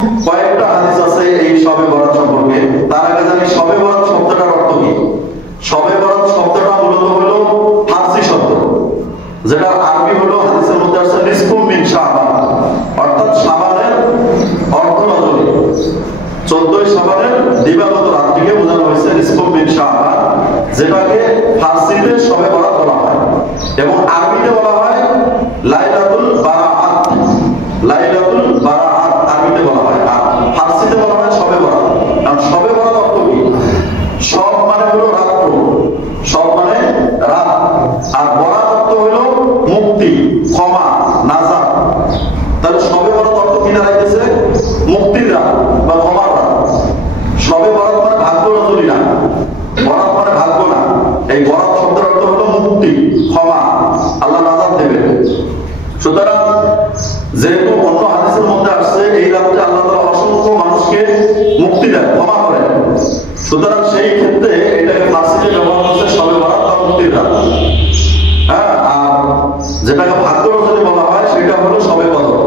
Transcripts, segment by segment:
কয়েকটা হাদিস আছে এই শবে বরাত সম্পর্কে। তার আগে জানি শবে বরাত শব্দটার অর্থ কি। শবে বরাত শব্দটা মূলত হলো ফার্সি শব্দ, যেটা আরবি হলো হাদিসের মধ্যে আছে নিসফু মিন শাবান, অর্থাৎ শাবানের অর্ধ রজনী, 14 শাবানের দিবাগত রাত্রিকে বোঝানো হয়েছে নিসফু মিন শাবান, যেটাকে ফার্সিতে শবে বরাত বলা হয় এবং আরবিতে বলা হয় লাইলাতুল বারাআত। লাইলাতুল বারাআত আরবিতে বলা হয়, আর ফার্সিতে বলা হয় শবে বরাত। কারণ শবে বরাত অর্থ কি? সব মানে হলো রাত্র, সব মানে রাত, আর বরাত অর্থ হলো মুক্তি, ক্ষমা, নাজাত। তাহলে শবে বরাত অর্থ কি দাঁড়াইতেছে? মুক্তির রাত বা ক্ষমার রাত। শবে বরাত মানে ভাগ্য রজনী না, বরাত মানে ভাগ্য না। এই বরাত শব্দের অর্থ হলো মুক্তি, ক্ষমা, আল্লাহ নাজাত দেবেন। সুতরাং যেহেতু অন্য হাদিসের মধ্যে আসছে এই রাতে আল্লাহ তাআলা অসংখ্য মানুষকে মুক্তি দেন, ক্ষমা করেন, সুতরাং সেই ক্ষেত্রে এটাকে ফার্সিতে ব্যবহার হচ্ছে শবে বরাত বা মুক্তির রাত। হ্যাঁ, আর যেটাকে ভাগ্য রজনী বলা হয় সেটা হলো শবে কদর।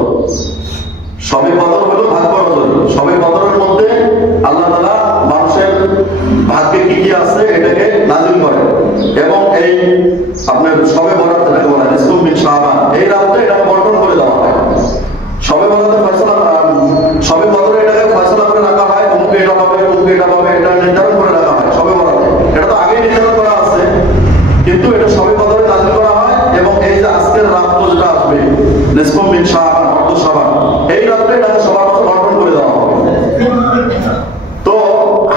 শবে কদর হলো ভাগ্য রজনী। শবে কদরের মধ্যে আল্লাহ তাআলা মানুষের ভাগ্যে কি কি আছে এটাকে নাজিল করেন এবং এই আপনার শবে বরাত যেটাকে বলা হয় নিসফু মিন শাবান, এই রাতে এটাকে বর্ণন করে দেওয়া হয়। শবে বরাতের ফয়সালা, শবে কদরে এটাকে ফয়সালা করে রাখা হয়, অমুকে এটা পাবে, অমুকে এটা পাবে, এটা নির্ধারণ করে রাখা হয় শবে বরাতে। এটা তো আগেই নির্ধারণ করা আছে, কিন্তু এটা শবে কদরে নাজিল করা হয় এবং এই যে আজকের রাত যেটা আসবে নিসফু মিন শাবান, অর্ধ শাবান, এই রাতে এটাকে সবার মধ্যে বর্ণন করে দেওয়া হবে। তো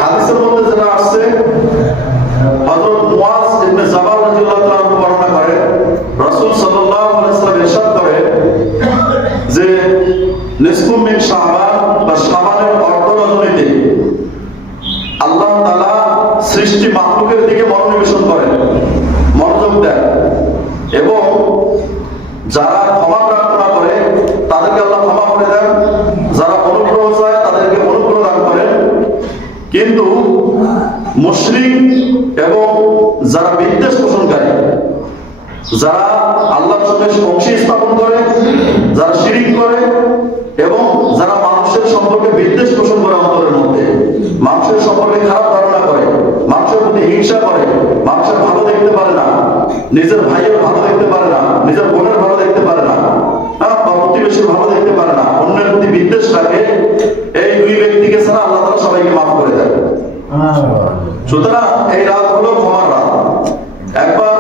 হাদিসের মধ্যে যেটা আসছে, হযরত মুয়াজ ইবনে জাবাল রাদিয়াল্লাহু তাআলা বর্ণনা করেন, রাসূল সাল্লাল্লাহু আলাইহি ওয়াসাল্লাম ইরশাদ করে যে নিসফু মিন শাবান বা শাবানের অর্ধ রজনীতে আল্লাহ তাআলা সৃষ্টি মাখলুকের দিকে মনোনিবেশন করেন, মনোযোগ দেন এবং যারা ক্ষমা প্রার্থনা করে তাদেরকে আল্লাহ ক্ষমা করে দেন, যারা অনুগ্রহ চায় তাদেরকে অনুগ্রহ দান করেন। কিন্তু মুশরিক এবং যারা বিদ্বেষ পোষণকারী, যারা আল্লাহর সঙ্গে অংশী স্থাপন করে, যারা শিরিক করে এবং যারা মানুষের সম্পর্কে বিদ্বেষ পোষণ করে, অন্তরের মধ্যে মানুষের সম্পর্কে খারাপ ধারণা করে, মানুষের প্রতি হিংসা করে, মানুষের ভালো দেখতে পারে না, নিজের ভাইয়ের ভালো দেখতে পারে না, নিজের বোনের ভালো দেখতে পারে না, বা প্রতিবেশীর ভালো দেখতে পারে না, অন্যের প্রতি বিদ্বেষ রাখে, এই দুই ব্যক্তিকে ছাড়া আল্লাহ তাআলা সবাইকে মাফ করে দেন। সুতরাং এই রাত হলো ক্ষমার রাত। একবার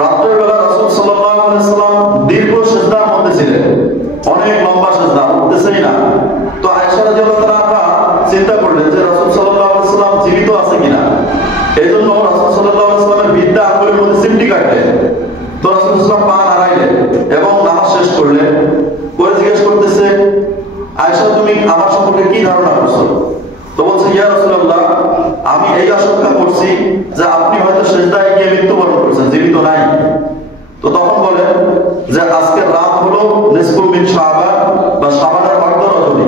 রাতের বেলা রাসূল সাল্লাল্লাহু আলাইহি ওয়াসাল্লাম দীর্ঘ সিজদার মধ্যে ছিলেন, অনেক লম্বা সিজদা, উঠতেছেই না। তো আয়েশা রাদিয়াল্লাহু তাআলা চিন্তা করলেন যে রাসূল সাল্লাল্লাহু আলাইহি ওয়াসাল্লাম জীবিত আছে কিনা। এইজন্য রাসূল সাল্লাল্লাহু আলাইহি ওয়াসাল্লামের বিদ্যা আঙ্গুলের মধ্যে চিমটি কাটলেন। তো রাসূল সাল্লাল্লাহু আলাইহি ওয়াসাল্লাম পা নাড়াইলেন এবং নামাজ শেষ করলেন। করে জিজ্ঞেস করতেছে, আয়েশা তুমি আমার সম্পর্কে কি ধারণা করছো? তো বলছে, ইয়া রাসূলুল্লাহ, আমি এই আশঙ্কা করছি যে আপনি হয়তো সিজদায় গিয়ে মৃত্যুবরণ করেছেন, জীবিত নাই। তো তখন বলেন যে আজকের রাত হলো নিসফু মিন শাবান বা শাবানের অর্ধ রজনী।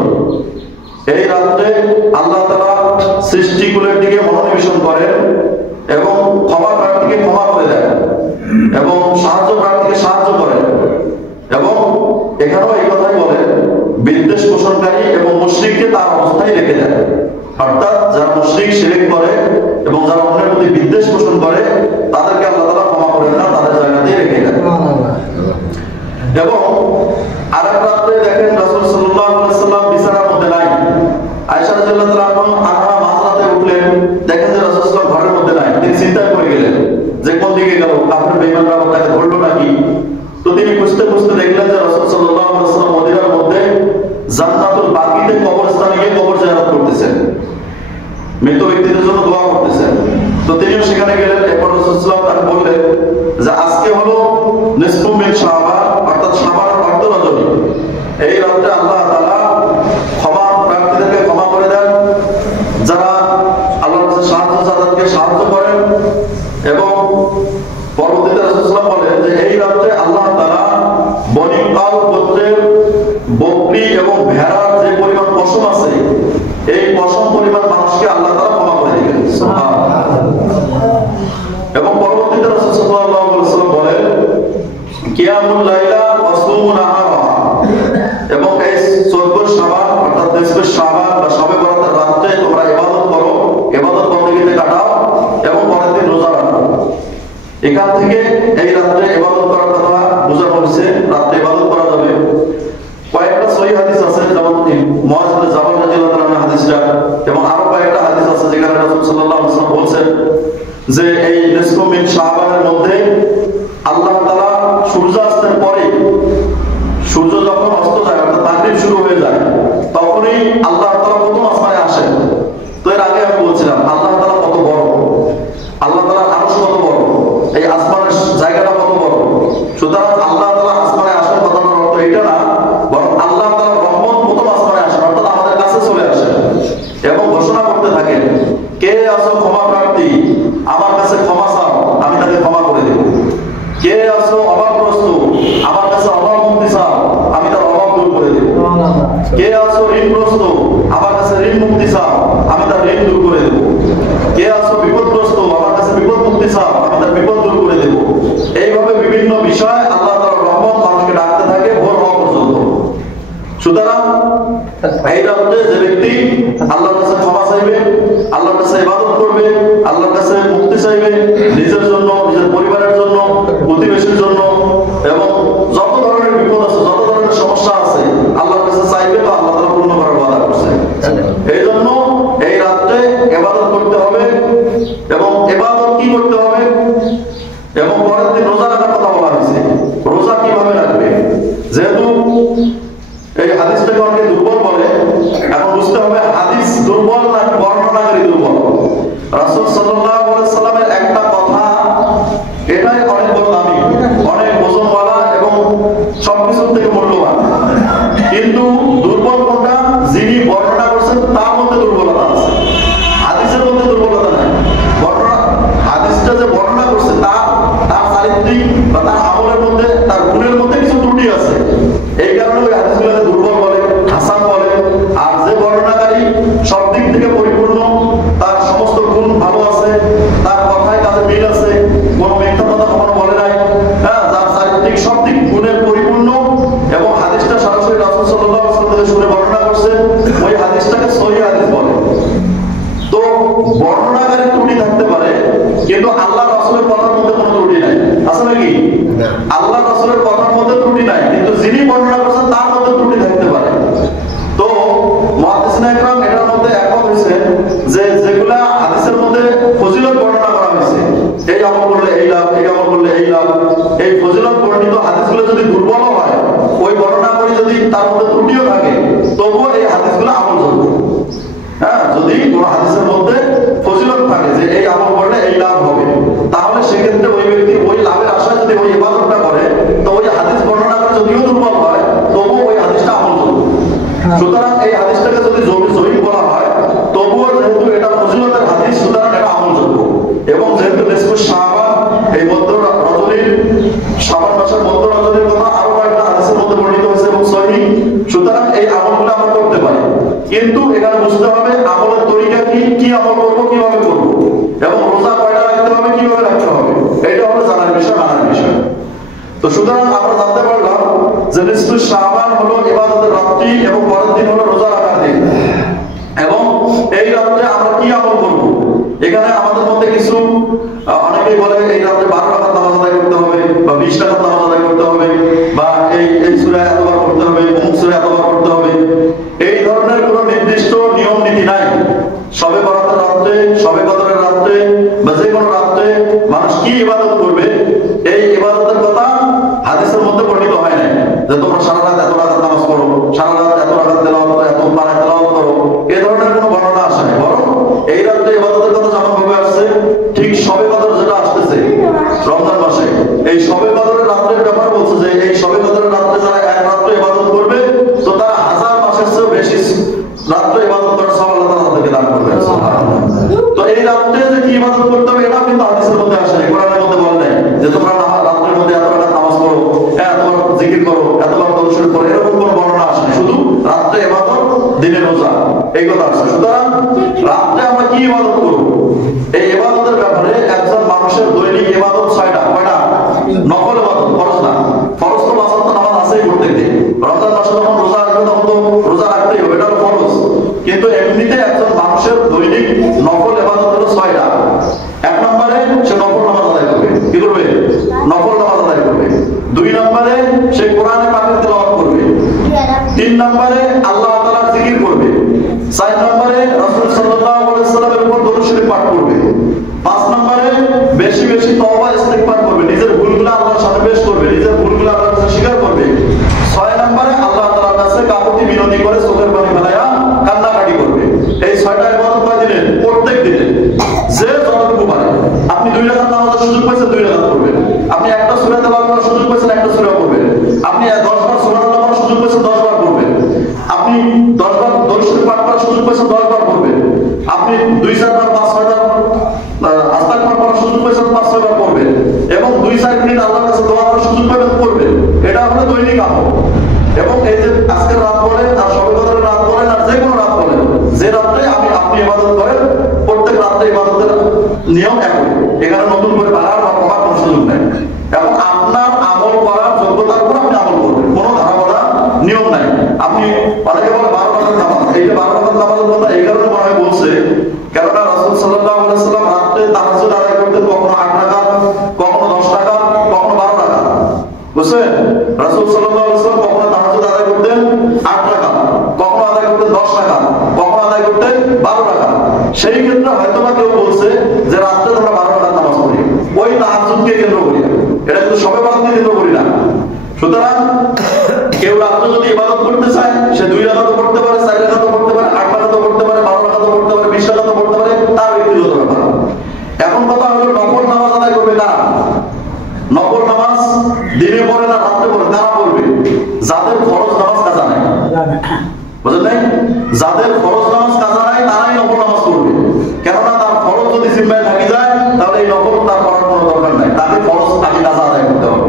এই রাতে আল্লাহ তাআলা সৃষ্টিকুলের দিকে মনোনিবেশন করেন এবং ক্ষমা প্রার্থীকে ক্ষমা করে দেন এবং সাহায্য প্রার্থীকে সাহায্য করেন। এবং এখানেও এই কথাই বলেন, বিদ্বেষ পোষণকারী এবং মুশরিককে তার অবস্থায় রেখে দেন। অর্থাৎ যারা মুশরিক শিরক করে এবং যারা অন্যের প্রতি বিদ্বেষ পোষণ করে তাদেরকে আল্লাহ তাআলা ক্ষমা করেন না, তাদের জায়গাতেই রেখে দেন। এবং আরেক রাতে দেখেন রাসূল সাল্লাল্লাহু আলাইহি ওয়াসাল্লাম বিছানার মধ্যে নাই। আয়েশা রাদিয়াল্লাহু তাআলা মাঝরাতে উঠলেন, দেখেন যে রাসূল সাল্লাল্লাহু আলাইহি ওয়াসাল্লাম ঘরের মধ্যে নাই। তিনি চিন্তায় পড়ে গেলেন যে কোন দিকে গেল, কাফের বেঈমানরা তাকে ধরলো নাকি। তো তিনি খুঁজতে খুঁজতে দেখলেন যে রাসূল সাল্লাল্লাহু আলাইহি ওয়াসাল্লাম মদিনার মধ্যে জান্নাতুল বাকিতে কবরস্থানে গিয়ে কবর জিয়ারত করতেছেন, মৃত ব্যক্তিদের জন্য দোয়া করতেছেন। তো তিনিও সেখানে গেলেন। এরপর রাসূল সাল্লাল্লাহু আলাইহি ওয়াসাল্লাম তাকে বললেন যে আজকে হলো নিসফু মিন শাবান, অর্থাৎ শাবানের অর্ধ রজনী। এই রাতে আল্লাহ তাআলা ক্ষমা প্রার্থীদেরকে ক্ষমা করে দেন, যারা আল্লাহর কাছে সাহায্য চায় তাদেরকে সাহায্য করেন। এবং পরবর্তীতে রাসূল সাল্লাল্লাহু আলাইহি ওয়াসাল্লাম বলেন যে এই রাতে আল্লাহ তাআলা বনী কাল গোত্রের বকরি এবং ভেড়ার যে পরিমাণ পশম আছে এই পশম পরিমাণ মানুষকে আল্লাহ তাআলা ক্ষমা করে দিবেন। সুবহানাল্লাহ। এবং পরবর্তীতে রাসূল সাল্লাল্লাহু আলাইহি ওয়াসাল্লাম শাবান বা শবে বরাতের রাতে তোমরা ইবাদত করো, ইবাদত বন্দেগীতে কাটাও এবং পরের দিন রোজা রাখো। এখান থেকে এই রাতে ইবাদত করার কথা বোঝানো হয়েছে, রাতে ইবাদত করা যাবে। কয়েকটা সহিহ হাদিস আছে, যেমন মুআয ইবনে জাবাল রাদিয়াল্লাহু তাআলার হাদিসটা, এবং আরো কয়েকটা হাদিস আছে যেখানে রাসূল সাল্লাল্লাহু আলাইহি ওয়াসাল্লাম বলেছেন যে এই নিসফু মিন শাবানের মধ্যে আল্লাহ তাআলা সূর্যাস্তের পরে, সূর্য যখন অস্ত যায় অর্থাৎ মাগরিব শুরু হয়ে যায়, তখনই আল্লাহ তাআলা প্রথম আসমানে আসেন। তো এর আগে আমি বলছিলাম আল্লাহ তাআলা কত বড়, আল্লাহ তাআলার আরশ কত বড়, এই আসমানের জায়গাটা কত বড়। সুতরাং আল্লাহ তাআলা আসমানে আসেন কথাটার অর্থ এটা না, বরং আল্লাহ তাআলার রহমত প্রথম আসমানে আসেন, অর্থাৎ আমাদের কাছে চলে আসেন এবং ঘোষণা করতে থাকেন, কে আছো ক্ষমা প্রার্থী, আমার কাছে ক্ষমা চাও, আমি তাকে ক্ষমা করে দেব। কে আছো অভাবগ্রস্ত, আমার কাছে অভাব মুক্তি চাও, আমি তার অভাব দূর করে দেব। কে আছো ঋণগ্রস্ত, আমার কাছে ঋণ মুক্তি চাও, আমি তার ঋণ দূর করে দেব। কে আছো বিপদগ্রস্ত, আমার কাছে বিপদ মুক্তি চাও, আমি তার বিপদ দূর করে দেব। এইভাবে বিভিন্ন বিষয় আল্লাহ তাআলার রহমত মানুষকে ডাকতে থাকে ভোর হওয়া পর্যন্ত। সুতরাং এই রাতে যে ব্যক্তি আল্লাহর কাছে ক্ষমা চাইবে, আল্লাহর কাছে ইবাদত করবে, আল্লাহর কাছে মুক্তি চাইবে, নিজের জন্য, নিজের পরিবারের জন্য, প্রতিবেশীর জন্য, এবং যত ধরনের বিপদ আছে, যত ধরনের সমস্যা আছে, আল্লাহর কাছে চাইবে, তো আল্লাহ তাআলা পূর্ণ করার ওয়াদা করছে। এই জন্য এই রাতে ইবাদত করতে হবে। এবং ইবাদত কি করতে হবে, এবং পরের দিন রোজা রাখার কথা বলা হয়েছে। রোজা কিভাবে রাখবে, যেহেতু এই হাদিসটাকে অনেকে দুর্বল বলে, এখন বুঝতে হবে হাদিস দুর্বল না বর্ণনাকারী দুর্বল। রাসূল সাল্লাল্লাহু আলাইহি সাল্লামের একটা কথা, এটাই অনেক বড় দামি, অনেক ওজনওয়ালা এবং সবকিছুর থেকে মূল্যবান। কিন্তু দুর্বল কোনটা, যিনি বর্ণনা করছেন তার মধ্যে দুর্বলতা আছে, হাদিসের মধ্যে দুর্বলতা নাই। হাদিসটা যে বর্ণনা করছে তার চারিত্রিক বা তার আমলের মধ্যে, তার গুণের মধ্যে কিছু ত্রুটি আছে, এই কারণে ওই হাদিসগুলোকে দুর্বল বলে, হাসান বলে। আর যে বর্ণনাকারী সব দিক থেকে পরিপূর্ণ, তার সমস্ত গুণ ভালো আছে, তার কথায় কাজে মিল আছে, কোনো মিথ্যা কথা কখনো বলে নাই, হ্যাঁ, যার চারিত্রিক সব দিক গুণের পরিপূর্ণ এবং হাদিসটা সরাসরি রাসূল সাল্লাল্লাহু আলাইহি ওয়াসাল্লাম থেকে শুনে বর্ণনা করছে, ওই হাদিসটাকে সহিহ হাদিস বলে। তো বর্ণনাকারী ত্রুটি থাকতে পারে, কিন্তু আল্লাহ রাসূলের কথার মধ্যে কোনো ত্রুটি নাই, আছে নাকি? আল্লাহ রাসূলের কথার মধ্যে ত্রুটি নাই, কিন্তু যিনি বর্ণনা করছেন তার মধ্যে ত্রুটি থাকতে পারে। তো মুহাদ্দিসিনে ইকরাম এটার মধ্যে একমত হয়েছে যে যেগুলা হাদিসের মধ্যে ফজিলত বর্ণনা করা হয়েছে, এই আমল করলে এই লাভ, এই আমল করলে এই লাভ, এই ফজিলত বর্ণিত হাদিসগুলো যদি দুর্বল হয়, ওই বর্ণনা করে যদি তার মধ্যে ত্রুটিও থাকে, তবুও এই হাদিসগুলো আমলযোগ্য। হ্যাঁ, যদি কোনো হাদিসের মধ্যে ফজিলত থাকে যে এই আমল করলে এই লাভ হবে, তাহলে সেক্ষেত্রে ওই ব্যক্তি ওই লাভের আশায় যদি ওই ইবাদতটা করে, তো ওই হাদিস বর্ণনা করে যদিও দুর্বল হয়, তবুও ওই হাদিসটা আমলযোগ্য। সুতরাং এই হাদিসটাকে যদি জয়ী বলা হয়, তবুও যেহেতু এটা ফজিলতের হাদিস, সুতরাং এটা আমলযোগ্য। এবং যেহেতু নিসফু শাবান, এই মধ্য রজনীর, শাবান মাসের মধ্য রজনীর কথা আরো কয়েকটা হাদিসের মধ্যে বর্ণিত হয়েছে এবং সহিহ, সুতরাং এই আমলগুলো আমরা করতে পারি। কিন্তু এখানে বুঝতে হবে আমলের তরিকা কি, কি আমল করবো, কিভাবে করবো, এবং রোজা কয়টা রাখতে হবে, কিভাবে রাখতে হবে, এটা হলো জানার বিষয়, মানার বিষয়। তো সুতরাং আমরা জানতে পারলাম যে নিসফু শাবান হলো ইবাদতের রাত্রি এবং পরের দিন হলো রোজা রাখার দিন। এবং এই রাত্রে আমরা কি আমল করব, এখানে আমাদের মধ্যে কিছু অনেকেই বলে এই রাত্রে 12 রাকাত নামাজ আদায় করতে হবে, বা 20 রাকাত নামাজ আদায় করতে হবে, বা এই সূরা এতবার পড়তে হবে, অমুক সূরা এতবার পড়তে হবে। এই ধরনের কোনো নির্দিষ্ট নিয়ম নীতি নাই। শবে বরাতের রাত্রে, শবে কদরের রাত্রে, বা যে কোনো রাত্রে মানুষ কি ইবাদত করবে, এই ইবাদতের কথা হাদিসের মধ্যে বর্ণিত হয় না যে তোমরা সারা রাত এত রাকাত নামাজ পড়ো, সারা রাত এত রাকাত তেলাওয়াত করো, এত পারা তেলাওয়াত করো, এই ধরনের কোনো বর্ণনা আসে না। বরং এই রাত্রে ইবাদতের কথা যেমন ভাবে আসছে, ঠিক শবে কদর যেটা আসতেছে রমজান মাসে, এই শবে কদরের রাত্রের ব্যাপার বলছে যে এই শবে কদরের রাত্রে যারা এক রাত্রে ইবাদত করবে, তো তারা 1000 মাসের চেয়ে বেশি রাত্রে ইবাদত করার সওয়াব আল্লাহ তাআলা তাদেরকে দান করবেন। তো এই রাত্রে যে কি ইবাদত করতে হবে, এটা কিন্তু হাদিসের মধ্যে আসে না, কোরআনের মধ্যে বলে নাই যে তোমরা রাত্রের মধ্যে এত রাকাত নামাজ পড়ো, এতবার জিকির করো, এতবার দরুদ শরীফ পড়ো, এরকম কোনো বর্ণনা আসে না। শুধু রাত্রে ইবাদত, দিনে রোজা, এই কথা আছে। সুতরাং রাত্রে আমরা কি ইবাদত করব, এই ইবাদতের ব্যাপারে একজন মানুষের দৈনিক ইবাদত 6টা। কয়টা? নফল ইবাদত, ফরজ না। ফরজ তো 5 ওয়াক্ত নামাজ আছেই প্রত্যেকদিন। রমজান মাসে যখন রোজা আসবে তখন তো রোজা রাখতেই হবে, এটা হলো ফরজ। কিন্তু এমনিতে একজন মানুষের দৈনিক নফল ইবাদত হলো 6টা। এক নম্বরে সে নফল নামাজ আদায় করবে। কি করবে? নফল নামাজ আদায় করবে। 2 নম্বরে সে কোরআনে পাকের তেলাওয়াত করবে। 3 নম্বরে আল্লাহ তাআলার জিকির করবে। 4 নম্বরে রাসূল সাল্লাল্লাহু আলাইহি ওয়াসাল্লামের উপর দরুদ শরীফ পাঠ করবে। 5 নম্বরে বেশি বেশি তওবা ইস্তিগফার করবে, নিজের ভুলগুলো আল্লাহর সামনে পেশ করবে, নিজের ভুলগুলো আল্লাহর কাছে স্বীকার করবে। 6 নম্বরে আল্লাহ তাআলার কাছে কাকুতি বিনতি করে চোখের পানি ফেলায়া কান্নাকাটি করবে। এই 6টা ইবাদত কয় দিনে? প্রত্যেক দিনে যে যতটুকু পারে। আপনি 2 রাকাত নামাজের সুযোগ পাইছেন 2 রাকাত করবেন। আপনি একটা সূরা তেলাওয়াত করার সুযোগ পাইছেন একটা সূরা পড়বেন। আপনি 10 বার সুবহানাল্লাহ পড়ার সুযোগ পাইছেন 10 বার পড়বেন। আপনি 10 বার দরুদ শরীফ পাঠ করার সুযোগ পাইছেন 10 বার পড়বেন। আপনি 2-4 বার 5-6 বার আস্তাগফিরুল্লাহ পড়ার সুযোগ পাইছেন 5-6 বার পড়বেন এবং 2-4 মিনিট আল্লাহর কাছে দোয়া করার সুযোগ পাবেন পড়বেন। এটা হলো দৈনিক আমল। এবং এই যে আজকের রাত বলেন আর শবে কদরের রাত বলেন আর যে কোনো রাত বলেন, যে রাতে আপনি ইবাদত করেন প্রত্যেক রাতে ইবাদতের নিয়ম একই। এখানে নতুন করে বাড়ার বা কমার কোনো সুযোগ নেই। এবং আপনার আমল করার যোগ্যতার উপর আপনি আমল করবেন, কোনো ধারাবাধা নিয়ম নাই। আপনি অনেকে বলে 12 রাকাত নামাজ, এই যে 12 রাকাত নামাজের কথা এই কারণে মনে হয় বলছে, কেননা রাসূল সাল্লাল্লাহু আলাইহি ওয়াসাল্লাম রাতে তাহাজ্জুদ আদায় করতেন কখনো 8 রাকাত, কখনো 10 রাকাত, কখনো 12 রাকাত। বুঝছেন? রাসূল সাল্লাল্লাহু আলাইহি ওয়াসাল্লাম কখনো তাহাজ্জুদ আদায় করতেন 8 রাকাত, কখনো আদায় করতেন 10 রাকাত, কখনো আদায় করতেন 12 রাকাত। সেই ক্ষেত্রে হয়তো বা কেউ বলছে যে রাতে আমরা 12 রাকাত নামাজ পড়ি, ওই তাহাজ্জুদকে কেন্দ্র করি, এটা কিন্তু শবে বরাতকে কেন্দ্র করি না। সুতরাং কেউ রাতে যদি ইবাদত করতে চায় সে 2 রাকাত পড়তে পারে, 4 রাকাত পড়তে পারে, 8 রাকাত পড়তে পারে, 12 রাকাত পড়তে পারে, 20 রাকাত পড়তে পারে, তার ব্যক্তিগত ব্যাপার। এখন কথা হলো নফল নামাজ আদায় করবে কারা? নফল নামাজ দিনে পড়ে না রাতে পড়ে কারা পড়বে? যাদের ফরজ নামাজ কাজা নাই। বুঝলেন নাই? যাদের ফরজ নামাজ কাজা নাই তারাই নফল নামাজ পড়বে। কেননা তার ফরজ যদি জিম্মায় থাকি যায় তাহলে এই নফল তার করার কোনো দরকার নাই, তাকে ফরজ আগে কাজা আদায় করতে হবে।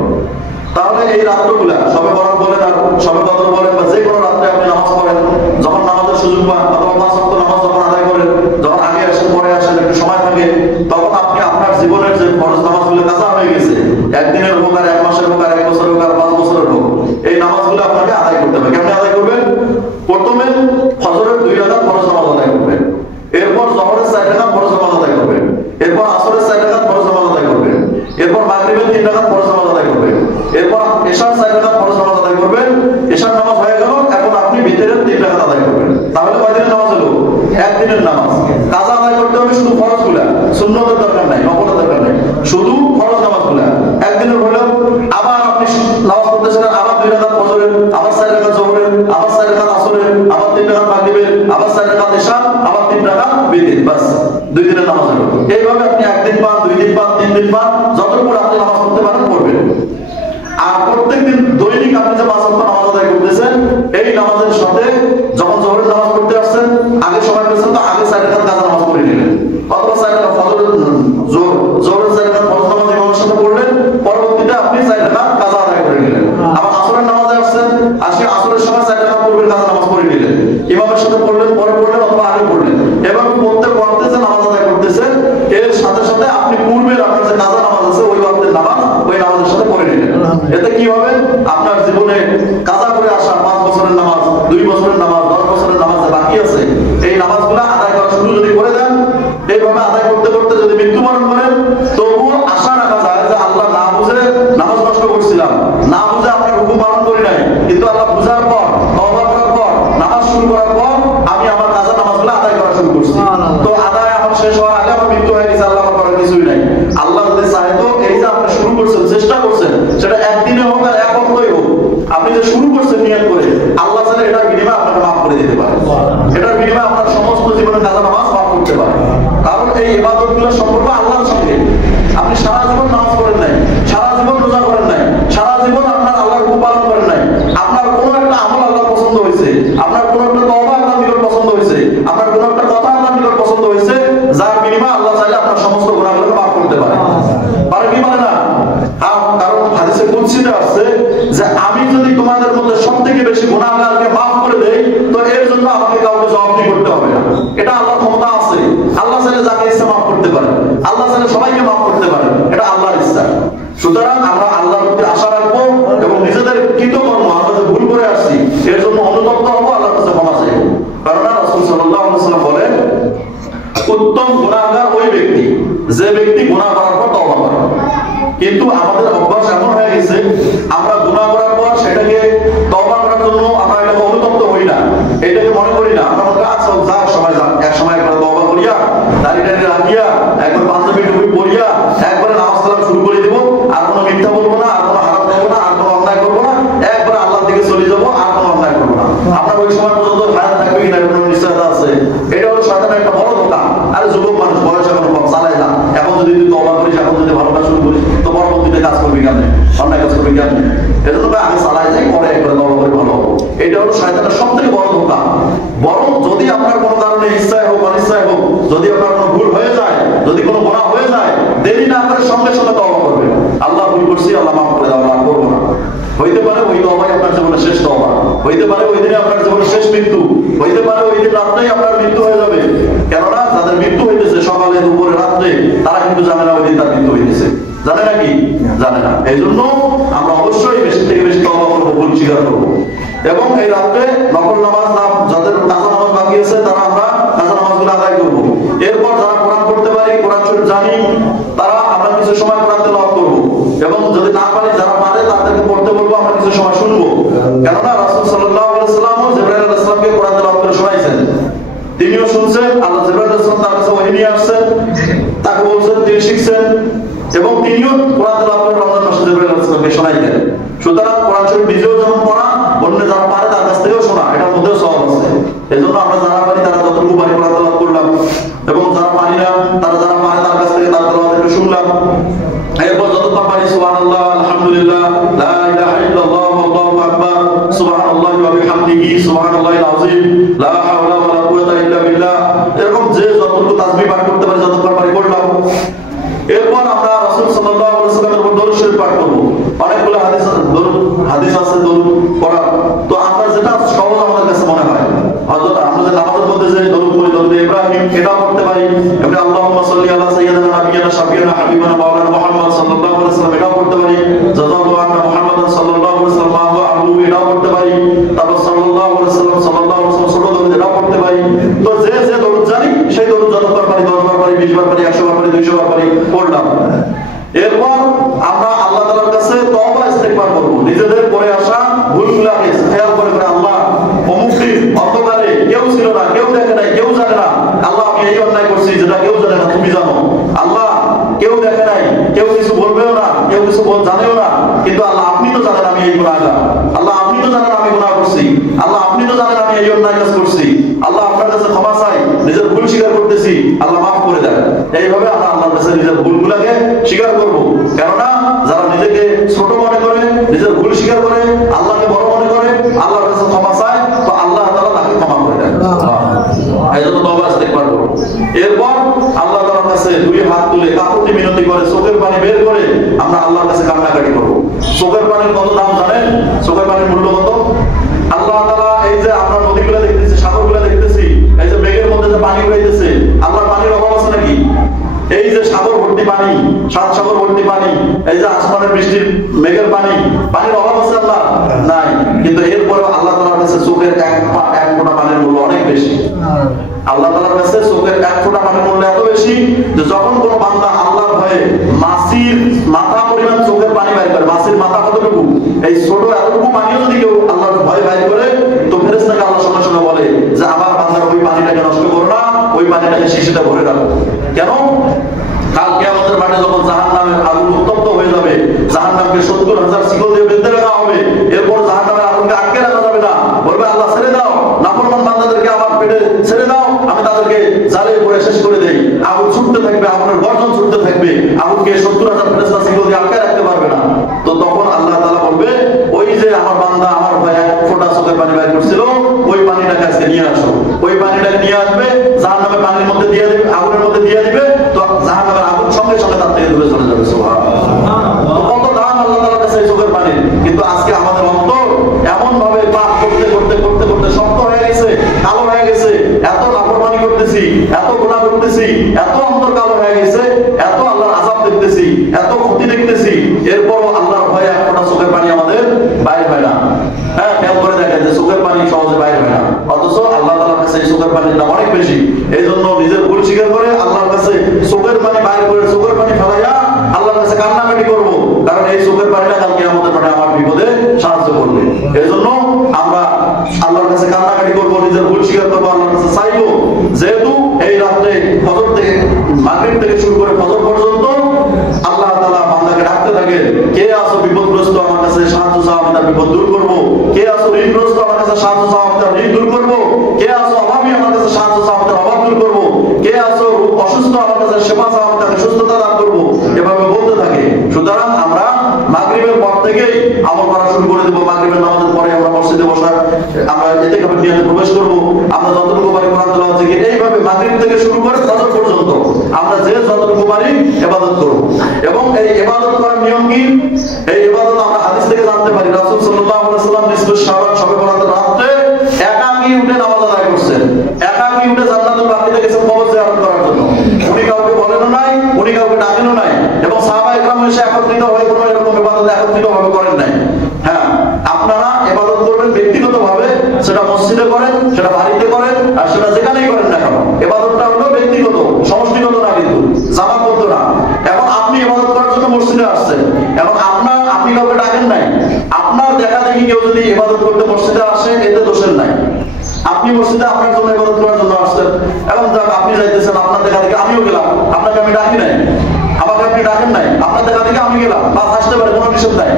তাহলে এই রাতগুলা শবে বরাত বলেন আর শবে কদর বলেন বা যে কোনো রাতে আপনি নামাজ পড়েন, যখন নামাজের সুযোগ পান অথবা 5 ওয়াক্ত নামাজ যখন আদায় করেন, যখন আগে আসেন পরে আসেন একটু সময় থাকে, তখন আপনি আপনার জীবনের যে ফরজ নামাজগুলো কাজা হয়ে গেছে, একদিনের হোক আর 1 মাসের হোক আর 1 বছরের হোক আর 5 বছরের হোক, এই নামাজগুলো আপনাকে আদায় করতে হবে। কেমনে আদায় করবেন? প্রথমে ফজরের 2 রাকাত ফরজ নামাজ আদায় করবেন, এরপর জোহরের 4 রাকাত ফরজ নামাজ আদায় করবেন, এরপর আসরের 4 রাকাত ফরজ নামাজ আদায় করবেন, এরপর মাগরিবের 3 রাকাত ফরজ নামাজ আদায় করবেন, এরপর এশার 4 রাকাত ফরজ নামাজ আদায় করবেন। এশার নামাজ হয়ে গেল, এখন আপনি ভিতরের 3 রাকাত আদায় করবেন। তাহলে কয় দিনের নামাজ হলো? একদিনের নামাজ। কাজা আদায় করতে হবে শুধু ফরজগুলা, সুন্নতের দরকার নাই, নফলের দরকার নাই, শুধু ফরজ নামাজগুলা একদিনের হলো। আবার আপনি নামাজ পড়তেছেন, আবার 2 রাকাত ফজরের, আবার 4 রাকাত জোহরের, আবার 4 রাকাত আসরের, আবার 3 রাকাত মাগরিবের, আবার 4 রাকাত এশার, আবার 3 রাকাত বিতির, বাস 2 দিনের নামাজ হলো। এইভাবে আপনি একদিন পান, 2 দিন পান, 3 দিন পান, যতটুকু আপনি নামাজ পড়তে পারেন পড়বেন। আর প্রত্যেকদিন দৈনিক আপনি যে 5 ওয়াক্ত নামাজ আদায় করতেছেন, এই নামাজের সাথে যখন জোহরের নামাজ পড়তে আসছেন আগে সময় পেয়েছেন তো আগে 4 রাকাত কাজা নামাজ পড়ে নিলেন, অথবা 4 রাকাত ফজরের জোহরের 4 রাকাত ফরজ নামাজ ইমামের সাথে পড়লেন, পরবর্তীতে আপনি 4 রাকাত কাজা আদায় করে নিলেন। আবার আসরের নামাজে আসছেন, আসরের সময় 4 রাকাত পড়বেন, কাজা নামাজ পড়ে নিলেন, ইমামের সাথে পড়লেন, পরে পড়লেন অথবা আগে পড়লেন, এবং পড়তে পড়তেছেন নামাজ আদায় করতেছেন, এর সাথে সাথে আপনি পূর্বের আপনার যে কাজা নামাজ আছে ওই ওয়াক্তের নামাজ ওই নামাজের সাথে পড়ে নিলেন। এতে কি হবে? আপনার জীবনে কাজা করে আসা 5 বছরের নামাজ, 2 বছরের নামাজ, 10 বছরের নামাজ বাকি আছে, এই নামাজগুলো আদায় করা শুরু যদি করে দেন, এইভাবে আদায় করতে করতে যদি মৃত্যুবরণ করেন, তবুও আশা রাখা যায় যে আল্লাহ না বুঝে নামাজ নষ্ট করছিলাম, না বুঝে আপনার হুকুম পালন করি নাই, কিন্তু আল্লাহ বুঝার পর, তওবা করার পর, নামাজ শুরু করার পর আমি আমার কাজা নামাজগুলো আদায় করা শুরু করছি। তো আদায় আমার শেষ হওয়ার আগে আমার মৃত্যু হয়ে গেছে, আল্লাহ আমার করার কিছুই নাই। আল্লাহ যদি চায় তো এই যে আপনি শুরু করছেন, চেষ্টা করছেন, সেটা একদিনে হোক আর 1 সপ্তাহে হোক, আপনি যে শুরু করছেন নিয়ত করে, আল্লাহ চাইলে এটার বিনিময়ে আপনাকে মাফ করে দিতে পারে, এটার বিনিময়ে আপনার সমস্ত জীবনের কাজা নামাজ মাফ করতে পারে। কারণ এই ইবাদতগুলোর সম্পর্ক আল্লাহর সঙ্গে। আপনি সারা জীবন নামাজ পড়েন নাই, সারা জীবন রোজা করেন নাই, সারা জীবন আপনার আল্লাহর হুকুম পালন করেন নাই, আপনার কোনো একটা আমল আল্লাহ পছন্দ হয়েছে, আপনার কোনো একটা তওবা আল্লাহর নিকট পছন্দ হয়েছে, আপনার কোনো একটা কথা আল্লাহর নিকট পছন্দ হয়েছে, যার বিনিময়ে আল্লাহ চাইলে আপনার সমস্ত গুনাহগুলোকে মাফ করতে পারে। পারে কি পারে না? কারণ হাদিসে কুদসিতে আছে যে আমি যদি তোমাদের মধ্যে সবথেকে বেশি উত্তম গুনাহগার ওই ব্যক্তি যে ব্যক্তি গুনাহ করার পর তওবা করে। কিন্তু আমাদের অভ্যাস এমন হয়ে গেছে, আমরা গুনাহ করার পর সেটাকে তওবা করার জন্য আমরা এটাকে অনুতপ্ত হই না, এটাকে মনে করি না। আমরা মনে করি আচ্ছা যাক সময় যাক, এক সময় একবার তওবা করিয়া দাড়িটা রাখিয়া একবার পাঞ্জাবি টুপি পরিয়া একবারে নামাজ কালাম শুরু করে দিব, আর কোনো মিথ্যা বলবো না, আর কোনো হারাম করবো না, আর কোনো অন্যায় করবো না, একবার আল্লাহর দিকে চলে যাবো, আর কোনো অন্যায় করবো না। আপনার ওই সময় পর্যন্ত হায়াত থাকবে কিনা কোনো নিশ্চয়তা আছে? এটা হলো শয়তানের একটা বড় ধোঁকা। আরে যুবক মানুষ, বয়স এখনো কম, চালায় না। এখন যদি তুই তওবা করিস, এখন যদি ভালো কাজ শুরু করিস, তো পরবর্তীতে কাজ করবি কেমনে, অন্যায় কাজ করবি কেমনে? এজন্য আগে চালায় যাই, পরে একবার তওবা করে ভালো হবো। এটা হলো শয়তানের সবথেকে বড় ধোঁকা। বরং যদি আপনার কোনো কারণে ইচ্ছায় হোক অনিচ্ছায় হোক, যদি আপনার কোনো ভুল হয়ে যায়, যদি কোনো গুনাহ হয়ে যায়, দেরি না করে সঙ্গে সঙ্গে তওবা করবেন। আল্লাহ ভুল করছি, আল্লাহ মাফ করে দাও, আর করবো না। হইতে পারে ওই তওবাই আপনার জীবনের শেষ তওবা, হইতে পারে ওই দিনে আপনার জীবনের শেষ মৃত্যু, হইতে পারে ওই দিন রাত্রেই আপনার মৃত্যু হয়ে যাবে। কেননা যাদের মৃত্যু হইতেছে সকালে দুপুরে রাত্রে, তারা কিন্তু জানে না ওই দিন তার মৃত্যু হইতেছে। জানে নাকি? জানে না। এই জন্য আমরা অবশ্যই বেশি থেকে বেশি তওবা করবো, ভুল স্বীকার করবো। এবং এই রাত্রে নফল নামাজ না, যাদের কাজা নামাজ বাকি আছে তারা আমরা কাজা নামাজগুলো আদায় করবো। এরপর যারা কোরআন পড়তে পারি, কোরআন শরীফ জানি, তারা আমরা কিছু সময় কোরআন তেলাওয়াত করবো। এবং যদি না পারি, যারা পারে তাদেরকে পড়তে বলবো, আমরা কিছু সময় শুনবো। কেননা রাসূল সাল্লাল্লাহু আলাইহি ওয়াসাল্লাম জিবরাইল আলাইহিস সালামকে কোরআন তেলাওয়াত করে শোনাইছেন, তিনিও শুনছেন। আল্লাহ জিবরাইল আলাইহিস সালাম তার কাছে ওহী নিয়ে আসছেন, তাকে বলছেন, তিনি শিখছেন, এবং তিনিও কোরআন তেলাওয়াত করে রমজান মাসে জিবরাইল আলাইহিস সালামকে শোনাইতেন। সুতরাং কোরআন শরীফ নিজেও যেমন পড়া, অন্য যারা পারে তার কাছ থেকেও শোনা, এটার মধ্যেও সওয়াব আছে। এজন্য আমরা যারা পারি তারা যতটুকু পারি কোরআন তেলাওয়াত করলাম, এবং যারা পারি না তারা যারা পারে তার কাছ থেকে তার তেলাওয়াত একটু শুনলাম। এরপর যতক্ষণ পারি সুবহানাল্লাহ, আলহামদুলিল্লাহ, লা ইলাহা ইল্লাল্লাহ, আল্লাহু আকবার, সুবহানাল্লাহি ওয়া বিহামদিহি, সুবহানাল্লাহিল আযীম, লা হাওলা ওয়া লা কুওয়াতা ইল্লা বিল্লাহ, এরকম যে যতটুকু তাসবিহ পাঠ করতে পারি যতক্ষণ পারি করলাম। এরপর আমরা রাসূল সাল্লাল্লাহু আলাইহি ওয়াসাল্লামের উপর দরুদ শরীফ পাঠ করব। অনেকগুলো হাদিস আছে দরুদ পড়া, তো আমরা যেটা সহজ আমাদের কাছে মনে হয়, হযরত আমরা যে নামাজের মধ্যে যে দরুদ পড়ি, দরুদ ইব্রাহিম, এটা পড়তে পারি। এমনি আল্লাহুম্মা সাল্লি আলা সাইয়্যিদিনা নাবিয়িনা শাফিঈনা হাবিবানা মাওলানা মুহাম্মদ সাল্লাল্লাহু আলাইহি ওয়াসাল্লাম, এটা পড়তে পারি। জাযাল্লাহু আন্না মুহাম্মাদান সাল্লাল্লাহু আলাইহি ওয়াসাল্লাম ওয়া আহলুহু, এটা পড়তে পারি। তারপর সাল্লাল্লাহু আলাইহি ওয়াসাল্লাম ছোট দরুদ, এটা পড়তে পারি। তো যে যে দরুদ জানি সেই দরুদ যতবার পারি, 10 বার পারি, 20 বার পারি, 100 বার পারি, 200 বার পারি পড়লাম। এরপর আমরা আল্লাহ তাআলার কাছে তওবা ইস্তেগফার করব। নিজেদের করে আসা ভুলগুলোকে খেয়াল করে আল্লাহ, অমুকটি অন্ধকারে কেউ ছিল না, কেউ দেখে নাই, কেউ জানে না, আল্লাহ আমি এই অন্যায় করছি যেটা কেউ জানে না, তুমি জানো। আল্লাহ কেউ দেখে নাই, কেউ কিছু বলবেও না, কেউ কিছু জানেও না, কিন্তু আল্লাহ আপনি তো জানেন আমি এই গুনাহগার। আল্লাহ আপনি তো জানেন আমি গুনাহ করছি। আল্লাহ আপনি তো জানেন আমি এই অন্যায় কাজ করছি। আল্লাহ আপনার কাছে ক্ষমা চাই, নিজের ভুল স্বীকার করতেছি, আল্লাহ মাফ করে দেন। এইভাবে আমরা আল্লাহর কাছে নিজের ভুলগুলোকে স্বীকার করব। কেননা যারা নিজেকে ছোট মনে করে, নিজের ভুল স্বীকার করে, আল্লাহকে বড় মনে করে, আল্লাহর কাছে ক্ষমা চায়, তো আল্লাহ তাআলা তাকে ক্ষমা করে দেন। এইজন্য তওবা ইস্তেগফার করব। এরপর আল্লাহ তাআলার কাছে দুই হাত তুলে কাকুতি মিনতি করে চোখের পানি বের করে আমরা আল্লাহর কাছে কান্নাকাটি করব। চোখের পানির কত দাম জানেন? চোখের পানির মূল্য কত? আল্লাহ তাআলা এই যে আমরা নদীগুলো দেখতেছি, সাগরগুলো দেখতেছি, এই যে মেঘের মধ্যে যে পানি উড়াইতেছে, আল্লাহর পানির অভাব আছে নাকি? এই যে সাগর ভর্তি পানি, সাত সাগর ভর্তি পানি, এই যে আসমানের বৃষ্টির মেঘের পানি, পানির অভাব আছে আল্লাহ? নাই। কিন্তু এরপরেও আল্লাহ তাআলার কাছে চোখের এক ফোঁটা পানির মূল্য অনেক বেশি। আল্লাহ তাআলার কাছে চোখের এক ফোঁটা পানির মূল্য এত বেশি যে যখন কোনো বান্দা আল্লাহর ভয়ে মাছির মাথা পরিমাণ চোখের পানি বাইর করে, মাছির মাথা কতটুকু, এই ছোট এতটুকু পানিও যদি কেউ আল্লাহর ভয় বাইর করে, তো ফেরেশতাকে আল্লাহ সঙ্গে সঙ্গে বলে যে আমার বান্দার ওই পানিটাকে নষ্ট করো না, ওই পানিটাকে শিশিতে ভরে রাখো। কেন? কাল কিয়ামতের মাঠে যখন জাহান্নামের আগুন উত্তপ্ত হয়ে যাবে, জাহান্নামকে 70,000 শিকল দিয়ে বেঁধে রাখা হবে, এরপর জাহান্নামের আগুনকে আটকে রাখা যাবে না। বলবে আল্লাহ ছেড়ে দাও, নাফরমান বান্দাদেরকে আমার পেটে ছেড়ে দাও, আমি তাদেরকে জালে পড়ে শেষ করে দেই। আগুন ছুটতে থাকবে, আগুনের গর্জন ছুটতে থাকবে, আগুনকে 70,000 ফেরেশতা শিকল দিয়ে আটকে রাখতে পারবে না। তো তখন আল্লাহ তাআলা বলবে, ওই যে আমার বান্দা আমার ভয়ে এক ফোঁটা চোখের পানি বের করছিল, ওই পানিটাকে আজকে নিয়ে আসো। ওই পানিটাকে নিয়ে আসবে, জাহান্নামের পানির মধ্যে দিয়ে দিবে, আগুনের মধ্যে দিয়ে দিবে, তো জাহান্নামের আগুন সঙ্গে সঙ্গে তার থেকে দূরে চলে যাবে। সুবহানাল্লাহ, কত দাম আল্লাহ তাআলার কাছে এই চোখের পানির। কিন্তু আজকে আমাদের অন্তর এমন ভাবে পাপ করতে করতে করতে করতে শক্ত হয়ে গেছে, কালো হয়ে গেছে, এত নাফরমানি করতেছি, এত গুনাহ করতেছি, এত অন্তর কালো হয়ে গেছে, এত আল্লাহর আযাব দেখতেছি, এত ক্ষতি দেখতেছি, এরপরও আল্লাহর ভয়ে এক ফোঁটা চোখের পানি আমাদের বাইরে হয় না। হ্যাঁ, খেয়াল করে দেখেন যে চোখের পানি সহজে বাইরে হয় না, অথচ আল্লাহ তাআলার কাছে এই চোখের পানির দাম অনেক বেশি। এই জন্য নিজের ভুল স্বীকার করে আমাদের ভুল স্বীকার করবো, আল্লাহর কাছে চাইবো। যেহেতু এই রাত্রে ফজর থেকে মাগরিব থেকে শুরু করে ফজর পর্যন্ত আল্লাহ তাআলা বান্দাকে ডাকতে থাকে, কে আছো বিপদগ্রস্ত, আমার কাছে সাহায্য চাও, আমি তার বিপদ দূর করবো। কে আছো ঋণগ্রস্ত, আমার কাছে সাহায্য চাও, আমি তার ঋণ দূর করবো। কে আছো অভাবী, আমার কাছে সাহায্য চাও, আমি তার অভাব দূর করবো। কে আছো অসুস্থ, আমার কাছে সেবা চাও, আমি তাকে সুস্থতা দান করবো। এভাবে বলতে থাকে। সুতরাং আমরা মাগরিবের পর থেকেই আমল করা শুরু করে দেবো। মাগরিবের নামাজের পরে আমরা মসজিদে বসা, আমরা ইতিকাফের নিয়তে প্রবেশ করবো। আমরা যতটুকু পারি কোরআন তেলাওয়াত জিকির, এইভাবে মাগরিব থেকে শুরু করে ফজর পর্যন্ত আমরা যে যতটুকু পারি ইবাদত করব। এবং এই ইবাদত করার নিয়ম কি? এই ইবাদত আমরা হাদিস থেকে জানতে পারি। রাসূল সাল্লাল্লাহু আলাইহি ওয়াসাল্লাম নিসফুশ শাবান শবে বরাতের রাতে একাকী উঠে নামাজ আদায় করছেন। একাকী উঠে জান্নাতুল বাকিতে গেছেন কবর জিয়ারত করার জন্য। উনি কাউকে বলেনও নাই, উনি কাউকে ডাকেনও নাই, এবং সাহাবায়ে কেরাম এসে একত্রিত হয়ে কোনো এরকম ইবাদত একত্রিতভাবে করেন নাই। হ্যাঁ, আপনারা ইবাদত করবেন ব্যক্তিগতভাবে, সেটা মসজিদে করেন, সেটা বাড়িতে করেন, আর সেটা যেখানেই করেন না কেন, ইবাদতটা হলো ব্যক্তিগত, সমষ্টিগত না, কিন্তু জামাতবদ্ধ না। এখন আপনি ইবাদত করার জন্য মসজিদে আসছেন, এবং আপনি কাউকে ডাকেন নাই, আপনার দেখা দেখি কেউ যদি ইবাদত করতে মসজিদে আসে, এতে দোষের নাই। আপনি মসজিদে আপনার জন্য ইবাদত করার জন্য আসছেন, এবং যাক আপনি যাইতেছেন, আপনার দেখা দেখি আমিও গেলাম, আপনাকে আমি ডাকি নাই, আমাকে আপনি ডাকেন নাই, আপনার দেখা দেখি আমি গেলাম, বাস আসতে পারে, কোনো নিষেধ নাই।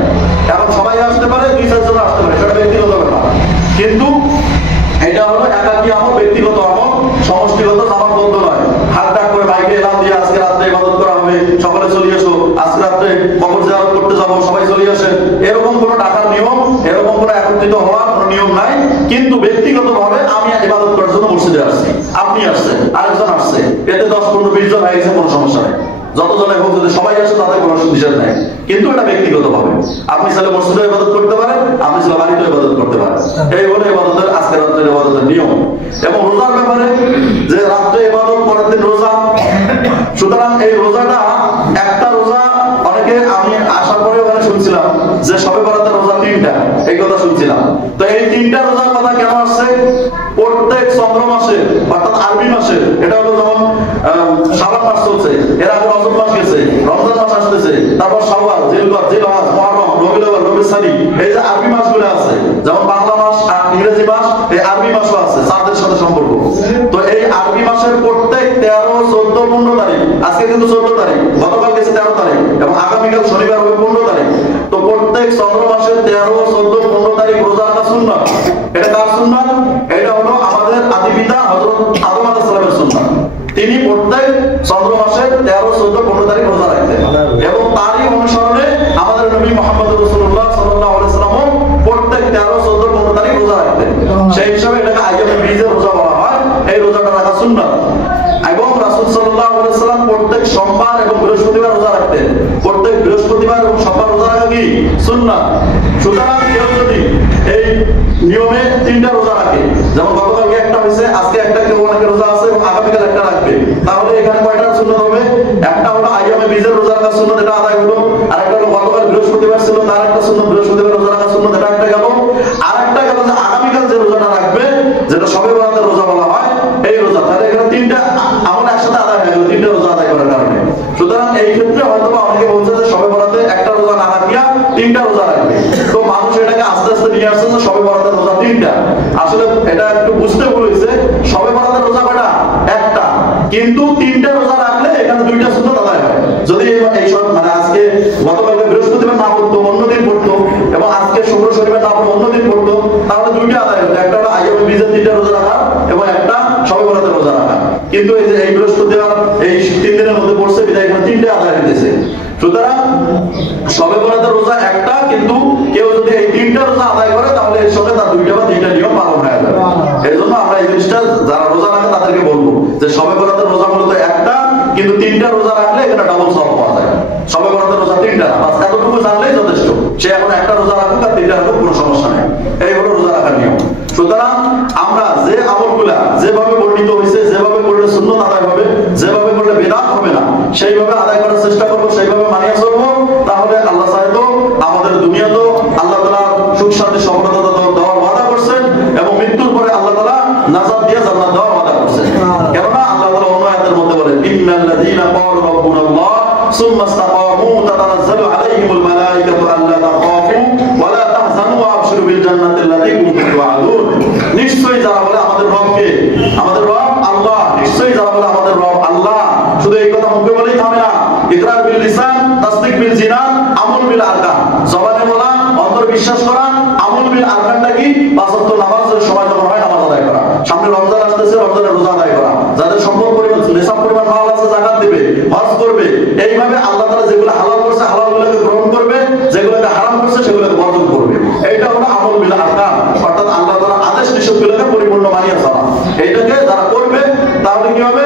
এখন সবাই আসতে পারে, 2-4 জন আসতে পারে, সেটা ব্যক্তিগত ব্যাপার। কিন্তু এটা হলো একাকী আমল, ব্যক্তিগত আমল, সমষ্টিগত জামাতবদ্ধ নয়। হাত ডাক করে মাইকে এলাম দিয়ে আজকে রাত্রে ইবাদত করা হবে, সকলে চলে এসো, আজকে রাত্রে কবর জিয়ারত করতে যাবো, সবাই চলে আসেন, এরকম কোনো ডাকার নিয়ম, এরকম কোনো একত্রিত হওয়ার কোনো নিয়ম নাই। কিন্তু ব্যক্তিগতভাবে আমি ইবাদত করার জন্য মসজিদে আসছি, আপনি আসছেন, আরেকজন আসছে, এতে 10-15-20 জন হয়ে গেছে, কোনো সমস্যা নেই। যতজনে হোক, যদি সবাই আসে তাতে কোনো নিষেধ নাই। কিন্তু এটা ব্যক্তিগতভাবে আপনি চাইলে মসজিদে ইবাদত করতে পারেন, আপনি চাইলে বাড়িতে ইবাদত করতে পারেন। এই হলো ইবাদতের, আজকে রাত্রের ইবাদতের নিয়ম। এবং রোজার ব্যাপারে, যে রাত্রে ইবাদত, পরের দিন রোজা। সুতরাং এই রোজাটা একটা রোজা, অনেকে আমি আসার পরে ওখানে শুনছিলাম যে শবে বরাতের রোজা 3টা, এই কথা শুনছিলাম। তো এই 3টা রোজার কথা কেন আসছে? প্রত্যেক চন্দ্র মাসে, অর্থাৎ আরবি মাসে, এটা হলো যেমন শাবান মাস চলছে, এর আগে রজব মাস গেছে, রমজান মাস আসতেছে, তারপর শাওয়াল, জিলকদ, জিলহজ, মুহররম, রবিউল আউয়াল, রবিউল সানি, এই যে আরবি মাসগুলো আছে, যেমন বাংলা মাস আর ইংরেজি মাস, এই আরবি মাসও আছে, চাঁদের সাথে সম্পর্ক। তো এই আরবি মাসের প্রত্যেক 13, 14, 15 তারিখ, আজকে কিন্তু 14 তারিখ, গতকাল গেছে 13 তারিখ, এবং আগামীকাল শনিবার হবে 15 তারিখ। তো প্রত্যেক চন্দ্র মাসের 13, 14, 15 তারিখ রোজা রাখা সুন্নাত। এটা কার সুন্নাত? এটা হলো আমাদের আদি পিতা হযরত আদম আলাইহিস সালামের সুন্নাত। তিনি প্রত্যেক চন্দ্র মাসের 13, 14, 15 তারিখ রোজা রাখতেন, এবং তারই অনুসরণে আমাদের নবী মুহাম্মদ রাসূলুল্লাহ সাল্লাল্লাহু আলাইহি ওয়াসাল্লামও প্রত্যেক 13, 14, 15 তারিখ রোজা রাখতেন। সেই হিসাবে এটাকে আইয়ামে বীজের রোজা বলা হয়। এই রোজাটা রাখা সুন্নাত। এবং রাসূল সাল্লাল্লাহু আলাইহি ওয়াসাল্লাম প্রত্যেক সোমবার এবং বৃহস্পতিবার রোজা রাখতেন। প্রত্যেক বৃহস্পতিবার এবং সোমবার রোজা রাখা কি সুন্নাত। সুতরাং কেউ যদি এই নিয়মে 3টা রোজা রাখে, যেমন গতকালকে একটা হয়েছে, আজকে একটা, কেউ অনেকে রোজা আছে এবং আগামীকাল একটা রাখবে, তাহলে এখানে কয়টা সুন্নাত হবে? একটা হলো আইয়ামে বীজের রোজা রাখা সুন্নাত, এটা আদায় হলো। আর একটা হলো গতকাল বৃহস্পতিবার ছিল, তার একটা সুন্নাত, বৃহস্পতিবার রোজা রাখা সুন্নাত, এটা একটা গেল। আর একটা গেল যে আগামীকাল যে রোজাটা রাখবে, যেটা শবে বরাতের রোজা বলা হয়, এই রোজা। তাহলে এখানে 3টা আমল একসাথে আদায় হয়ে গেল, 3টা রোজা আদায় করার কারণে। সুতরাং এই ক্ষেত্রে হয়তো অনেকে বলছে যে শবে বরাতে একটা রোজা না রাখিয়া 3টা রোজা রাখবে। তো মানুষ এটাকে আস্তে আস্তে নিয়ে আসছে যে শবে বরাতের রোজা 3টা। আসলে এটা একটু বুঝতে ভুল হয়েছে। শবে বরাতের রোজা কয়টা? একটা। কিন্তু 3টা রোজা রাখলে এখানে 2টা সুন্নাত আদায় হয়। যদি এই সব মানে আজকে গতকালকে বৃহস্পতিবার না পড়তো, অন্যদিন পড়তো, এবং আজকে শুক্র শনিবার না পড়তো, অন্যদিন পড়তো, তাহলে 2টা আদায় হতো। একটা হলো আইয়ামে বীজের 3টা রোজা রাখা, এবং একটা শবে বরাতের রোজা রাখা। কিন্তু এই যে এই বৃহস্পতিবার এই 3 দিনের মধ্যে পড়ছে, বিধায় এখানে 3টা আদায় হইতেছে। সুতরাং শবে বরাতের রোজা একটা, কিন্তু কেউ যদি এই 3টা রোজা আদায় করে, তাহলে এর সঙ্গে তার 2টা বা 3টা নিয়ম পালন হয়ে যাবে। এর জন্য আমরা এই জিনিসটা যারা রোজা রাখে তাদেরকে বলবো যে শবে বরাতের রোজা মূলত একটা, কিন্তু 3টা রোজা রাখলে এখানে ডাবল সওয়াব পাওয়া যায়। শবে বরাতের রোজা 3টা, বাস এতটুকু জানলেই যথেষ্ট। সে এখন একটা রোজা রাখুক আর 3টা রাখুক, কোনো সমস্যা নেই। এই হলো রোজা রাখার নিয়ম। সুতরাং আমরা যে আমলগুলা যেভাবে বর্ণিত হয়েছে, যেভাবে করলে সুন্নাত আদায় হবে, যেভাবে করলে বিদআত হবে না, সেইভাবে আদায় করার চেষ্টা করবো, সেইভাবে মানিয়ে চলবো। তাহলে আল্লাহ চাইতো আমাদের দুনিয়াতেও আল্লাহ তাআলা সুখ শান্তি সফলতা দেওয়ার ওয়াদা করছেন, এবং মৃত্যুর পরে আল্লাহ তাআলা নাজাত দিয়ে জান্নাত দেওয়ার ওয়াদা করছেন। কেননা আল্লাহ তাআলা অন্য আয়াতের মধ্যে বলেন, ইন্নাল্লাযীনা ক্বালু রাব্বুনাল্লাহ সুম্মা ইসতাকামু তাতানাজ্জালু আলাইহিমুল মালায়েকাতু আল্লা তাখাফু ওয়া লা তাহজানু ওয়া আবশিরু বিল জান্নাতিল্লাতী কুনতুম তুআদুন। নিশ্চয়ই যারা বলে আমাদের রব কে? আমাদের রব আল্লাহ। নিশ্চয়ই যারা বলে আমাদের রব আল্লাহ, শুধু এই কথা মুখে বলেই থামে না। ইকরার বিল লিসান, তাসদিক বিল জিনান, আমল বিল আরকান। জবানে বলা, অন্তরে বিশ্বাস করা, আমল বিল আরকানটা কি? পাঁচ ওয়াক্ত নামাজের সময় যখন হয় নামাজ আদায় করা। সামনে রমজান আসতেছে, রমজানের রোজা আদায় করা। যাদের সম্পদ পরিমাণ নেশাব পরিমাণ মাল আছে যাকাত দিবে, হজ করবে। এইভাবে আল্লাহ তাআলা যেগুলো হালাল করছে হালালগুলোকে গ্রহণ করবে, যেগুলোকে হারাম করছে সেগুলোকে বর্জন করবে। এইটা হলো আমল বিল আরকান, অর্থাৎ আল্লাহ তাআলা আদেশ নিষেধগুলোকে পরিপূর্ণ মানিয়ে চলা। এইটাকে যারা করবে তাহলে কি হবে?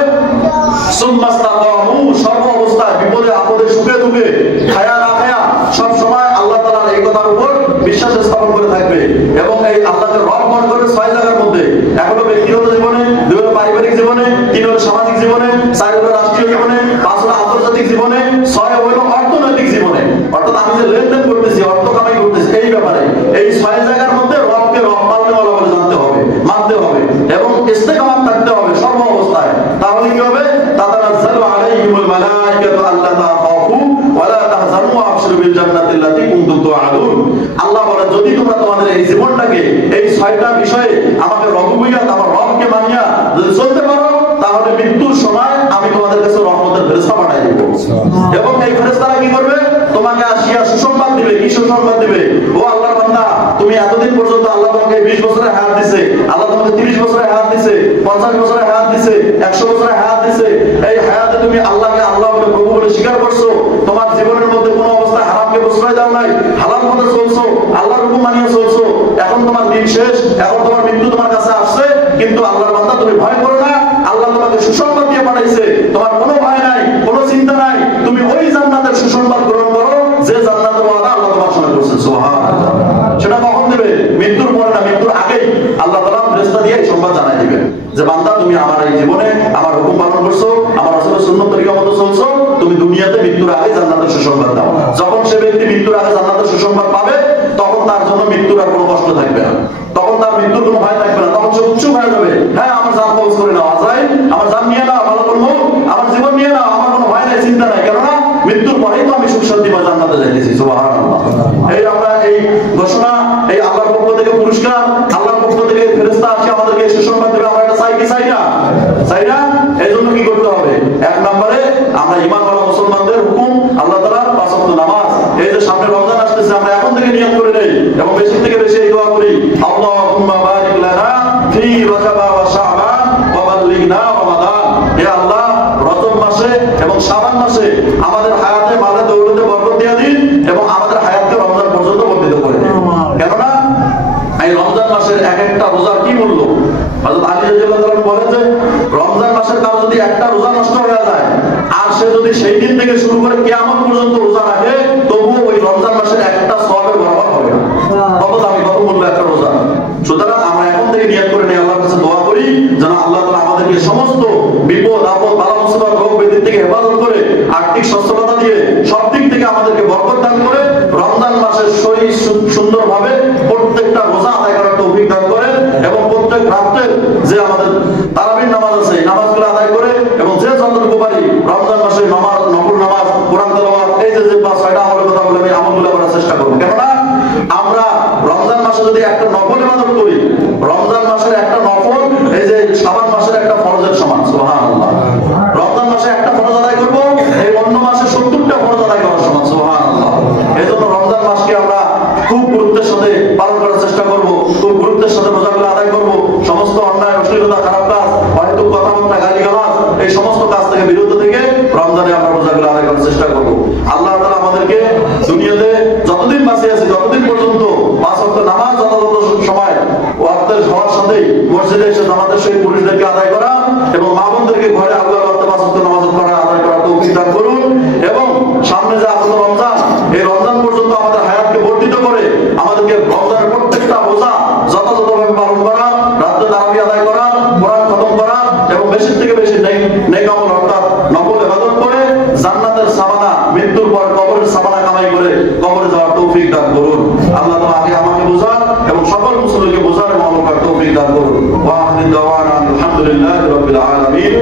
সুম্মাস্তাকামু, সর্ব অবস্থায় বিপদে আপদে সুখে দুঃখে খায়া না খায়া সব সময় আল্লাহ তাআলার এই কথার উপর বিশ্বাস স্থাপন করে থাকবে এবং এই আল্লাহকে রব মনে করে 6 জায়গার মধ্যে, এক হলো ব্যক্তিগত জীবনে, 2 হলো পারিবারিক জীবনে, 3 হলো সামাজিক জীবনে, 4 হলো রাষ্ট্রীয় জীবনে, 5 হলো আন্তর্জাতিক জীবনে, 6 হলো অর্থনৈতিক জীবনে। অর্থাৎ আমি যে লেনদেন করতেছি, অর্থ কামাই করতেছি, এই ব্যাপারে এই 6 জায়গার মধ্যে রবকে রব পালনেওয়ালা বলে জানতে হবে, মানতে হবে এবং ইস্তেকামাত থাকতে হবে সর্ব অবস্থায়। তাহলে কি হবে? তাতানাজ্জালু আলাইহিমুল মালাইকাতু আল্লা তাখাফু ওয়া লা তাহজানু ওয়া আবশিরু বিল জান্নাতি আল্লাতী কুনতুম তুআদুন। আল্লাহ বলে, যদি তোমরা তোমাদের এই জীবনটাকে এই 6টা বিষয়ে আমাকে রবুবিয়াত, আমার রবকে মানিয়া যদি চলতে পারো, তাহলে মৃত্যুর সময় আমি তোমাদের কাছে রহমতের ফেরেশতা পাঠিয়ে দেব এবং এই ফেরেশতারা কি করবে? তোমাকে আসিয়া সুসংবাদ দিবে। কি সুসংবাদ দিবে? ও আল্লাহর বান্দা, তুমি এতদিন পর্যন্ত আল্লাহ তোমাকে 20 বছরের হায়াত দিয়েছে, আল্লাহ তোমাকে 30 বছরের হায়াত দিয়েছে, 50 বছরের হায়াত দিয়েছে, 100 বছরের হায়াত দিয়েছে। এই হায়াতে তুমি আল্লাহকে আল্লাহ বলে প্রভু বলে স্বীকার করছো। তোমার জীবনের মধ্যে কোনো অবস্থায় হারামকে প্রশ্রয় দাও নাই, হালাল পথে চলছো, আল্লাহর হুকুম মানিয়ে চলছো। এখন তোমার দিন শেষ, এখন তোমার মৃত্যু তোমার কাছে আসছে, কিন্তু আল্লাহর বান্দা তুমি ভয় করো না। আল্লাহ তোমাকে সুসংবাদ দিয়ে পাঠাইছে, তোমার কোনো ভয় নাই, কোনো চিন্তা নাই। তুমি ওই জান্নাতের সুসংবাদ গ্রহণ করো যে জান্নাতের ওয়াদা আল্লাহ তোমার সঙ্গে করেছেন। সুবহানাল্লাহ। সেটা কখন দেবে? মৃত্যুর পরে না, মৃত্যুর আগেই আল্লাহ তাআলা ফেরেশতা দিয়ে এই সংবাদ জানাই দিবে যে বান্দা, তুমি আমার এই জীবনে আমার হুকুম পালন করছো, আমার রাসূলের সুন্নাত তরিকা মতো চলছো, তুমি দুনিয়াতে মৃত্যুর আগে জান্নাতের সুসংবাদ দাও। যখন সে ব্যক্তি মৃত্যুর আগে জান্নাতের সুসংবাদ পাবে, তখন তার জন্য মৃত্যুর আর কোনো কষ্ট থাকবে না, তখন তার মৃত্যুর কোনো ভয় থাকবে না, তখন সে উৎসুক হয়ে যাবে। হ্যাঁ, আমার জান কবজ করে নাও, আজরাইল আমার জান নিয়ে নাও, মালাকুল মউত আমার জীবন নিয়ে নাও, আমার কোনো ভয় নাই, চিন্তা নাই। কেননা মৃত্যুর পরেই তো আমি সুখ শান্তিময় জান্নাতে যাইতেছি। সুবহানাল্লাহ। এই আমরা এই ঘোষণা, এই আল্লাহর পক্ষ থেকে পুরস্কার, আল্লাহর পক্ষ থেকে ফেরেশতা আসে আমাদেরকে সুসংবাদ দেবে। আমরা এটা চাই কি চাই না? চাই না? এই জন্য কি করতে হবে? 1 নম্বরে আমরা ঈমানওয়ালা মুসলমানদের হুকুম আল্লাহ তাআলার 5 ওয়াক্ত নামাজ। এই যে সামনে রমজান আসতেছে, আমরা এখন থেকে নিয়ত করে নেই এবং বেশি থেকে বেশি এই দোয়া করি, আল্লাহুম্মা বারিক লানা ফি রজব ওয়া শাবান ওয়া বাল্লিগনা রমাদান। হে আল্লাহ, রজব মাসে এবং শাবান মাসে আমাদের হায়াতে মালে দৌলতে বরকত দিয়ে দিন এবং আমাদের হায়াতকে রমজান পর্যন্ত বর্ধিত করে দিন। কেননা এই রমজান মাসের এক একটা রোজার কি মূল্য? হযরত আলী রাদিয়াল্লাহু তাআলা বলেন যে রমজান মাসের কারো যদি একটা রোজা নষ্ট হয়ে যায় আর সে যদি সেই দিন থেকে শুরু করে কিয়ামত পর্যন্ত রোজা রাখে, তবুও ওই রমজান মাসের একটা সওয়াবের বরাবর হবে না। কত দামি, কত মূল্য একটা রোজা। সুতরাং আমরা এখন থেকে নিয়ত করে নিয়ে আল্লাহর কাছে দোয়া করি যেন আল্লাহ তাআলা আমাদেরকে সমস্ত বিপদ আপদ বালা মুসিবত রোগ ব্যাধি থেকে হেফাজত করে, আর্থিক সচ্ছলতা দিয়ে সব দিক থেকে আমাদেরকে বরকত দান করে রমজান মাসের সহি সুন্দরভাবে প্রত্যেকটা রোজা আদায় করার তৌফিক দান করেন এবং প্রত্যেক রাতের যে আমাদের তারাবির নামাজ আছে এই নামাজগুলো আদায় করে এবং যে যতটুকু পারি রমজান মাসে নামাজ, নফল নামাজ, কোরআন তেলাওয়াত, এই যে 6টা আমলের কথা বলে আমি আমলগুলো করার চেষ্টা করব। কেননা আমরা রমজান মাসে যদি একটা নফল ইবাদত করি, রমজান মাসের একটা নফল এই যে শাবান মাসের একটা ফরজের সমান। সুবহানাল্লাহ। রমজান মাসে একটা ফরজ আদায় করব, এই অন্য মাসে 70টা ফরজ আদায় করার সমান। সুবহানাল্লাহ। এজন্য রমজান মাসকে আমরা খুব গুরুত্বের সাথে পালন করার চেষ্টা করব, খুব গুরুত্বের সাথে রোজাগুলো আদায় করব। সমস্ত অন্যায়, অশ্লীলতা, খারাপ কাজ, হয়তো কথাবার্তা, গালিগালাজ, এই সমস্ত কাজ থেকে বিরত থেকে রমজানে আমরা রোজাগুলো আদায় করার চেষ্টা করব। আল্লাহ তাআলা আমাদেরকে দুনিয়াতে যতদিন বাঁচিয়ে আছি ততদিন পর্যন্ত 5 ওয়াক্ত নামাজ যথাযথ সময় ওয়াক্তের হওয়ার সাথেই মসজিদে এসে জামাতের সহিত পুরুষদেরকে আদায় করা এবং মা বোনদেরকে ঘরে আল্লাহর ওয়াক্তে 5 ওয়াক্ত নামাজ পড়া আদায় করার তৌফিক দান করুন এবং সামনে যে আসন্ন রমজান, এই রমজান পর্যন্ত আমাদের হায়াতকে বর্ধিত করে আমাদেরকে রমজানের প্রত্যেকটা রোজা যথাযথভাবে পালন করা, রাতে তারাবি আদায় করা, কোরআন খতম করা এবং বেশি থেকে বেশি নেক আমল অর্থাৎ নফল ইবাদত করে জান্নাতের সামানা, মৃত্যুর পর কবরের সামানা কামাই করে কবরে যাওয়ার তৌফিক দান করুন। আল্লাহ তাআলা আগে আমাকে বোঝান এবং সকল মুসলিমকে বোঝার এবং আমল করার তৌফিক দান করুন। ওয়া আখিরু দাওয়ানা আলহামদুলিল্লাহি রাব্বিল আলামিন।